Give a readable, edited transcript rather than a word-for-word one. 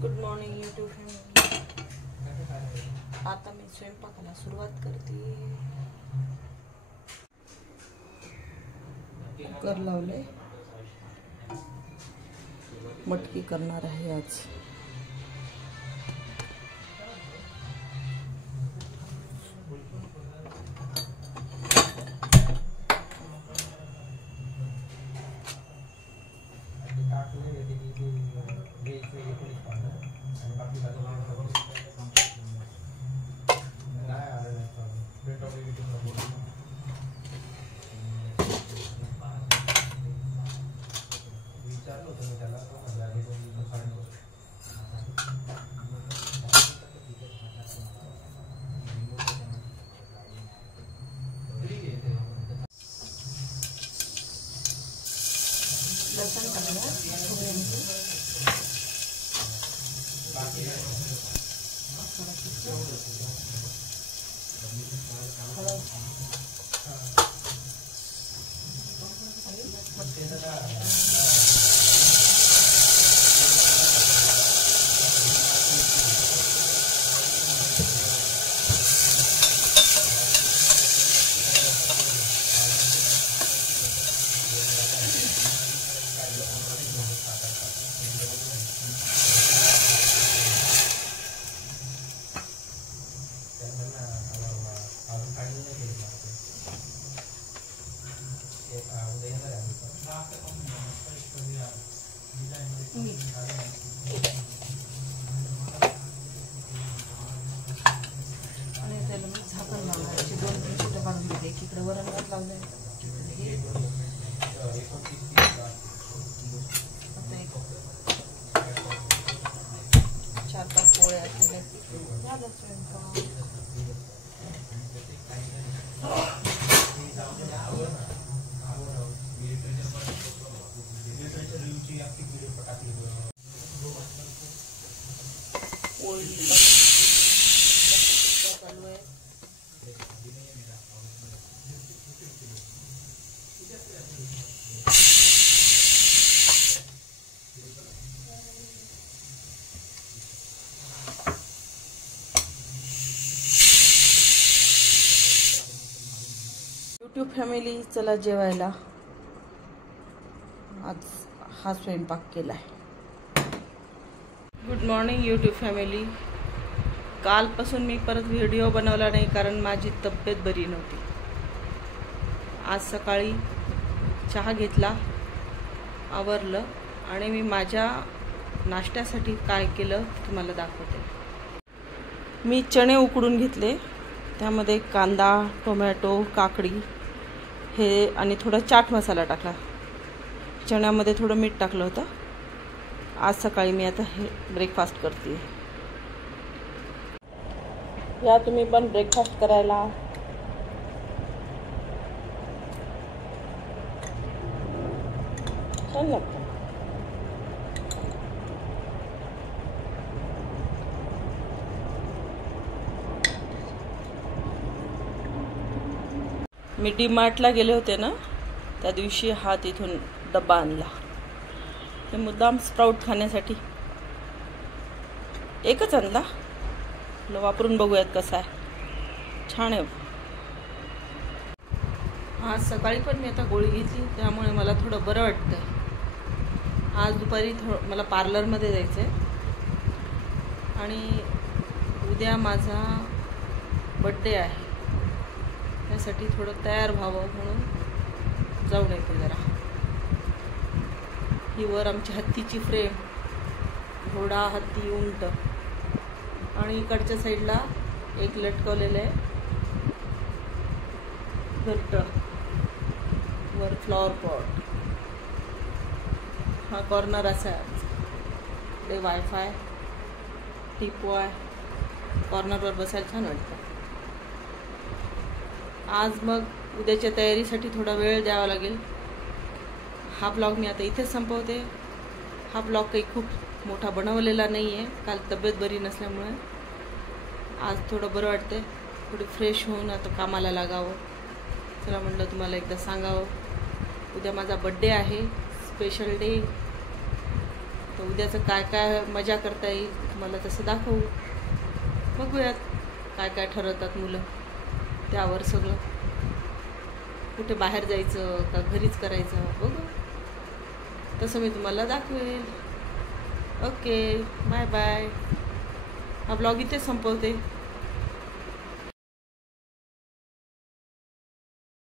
Good morning YouTube family. आता मी स्वयंपाकाला सुरुवात करते. कुकर लावले, मटकी करणार आहे आज. लसूण टाकूया, आणि त्याला मी झाकण लावणार. 2-3 शिट्ट्या काढून घेते. इकडे वरण भात लावलंय. आता 4-5 पोळ्या असलेल्या झालं स्वयंपाक. यूट्यूब फॅमिली, चला जेवायला. आज हा स्वयंपाक केलाय. Good morning YouTube family. कालपासून मी परत व्हिडिओ बनवला नाही कारण माझी तब्येत बरी नव्हती. आज सकाळी चहा घेतला, आवरलं आणि मी माझ्या नाश्त्यासाठी काय केलं तुम्हाला दाखवते. मी चणे उकडून घेतले, त्यामध्ये कांदा, टोमॅटो, काकडी हे आणि थोडा चाट मसाला टाकला. चण्यामध्ये थोडं मीठ टाकलं होतं. आज सकाळी मी आता हे ब्रेकफास्ट करते. या तुम्ही पण ब्रेकफास्ट करायला. छान लागतं. मी डीमार्टला गेले होते ना, त्या दिवशी हा तिथून डब्बा आणला. हे मुद्दाम स्प्राउट खाण्यासाठी एकच आणला. वापरून बघूयात कसा आहे. छान आहे. आज सकाळी पण मी आता गोळी घेतली, त्यामुळे मला थोडं बरं वाटतं. आज दुपारी मला पार्लरमध्ये जायचं आहे आणि उद्या माझा बड्डे आहे. त्यासाठी थोडं तयार व्हावं म्हणून जाऊन येते जरा. ही वर आमची हत्तीची फ्रेम, घोडा, हत्ती, उंट आणि इकडच्या साईडला एक लटकवलेलं आहे घट्ट वर फ्लॉवर पॉट. हा कॉर्नर असा आहे. इकडे वायफाय, टीपॉय, कॉर्नरवर बसायला छान वाटतं. आज मग उद्याच्या तयारीसाठी थोडा वेळ द्यावा लागेल. हा ब्लॉग मी आता इथेच संपवते. हा ब्लॉग काही खूप मोठा बनवलेला नाही आहे. काल तब्येत बरी नसल्यामुळे आज थोडं बरं वाटतं. थोडी फ्रेश होऊन आता कामाला लागावं. चला म्हटलं तुम्हाला एकदा सांगावं. उद्या माझा बड्डे आहे, स्पेशल डे. तर उद्याचं काय काय मजा करता येईल तुम्हाला तसं दाखवू. बघूयात काय काय ठरवतात मुलं, त्यावर सगळं. कुठे बाहेर जायचं का घरीच करायचं बघू, तसं मी तुम्हाला दाखवेल. Okay, bye bye. हा ब्लॉग इथे संपवते.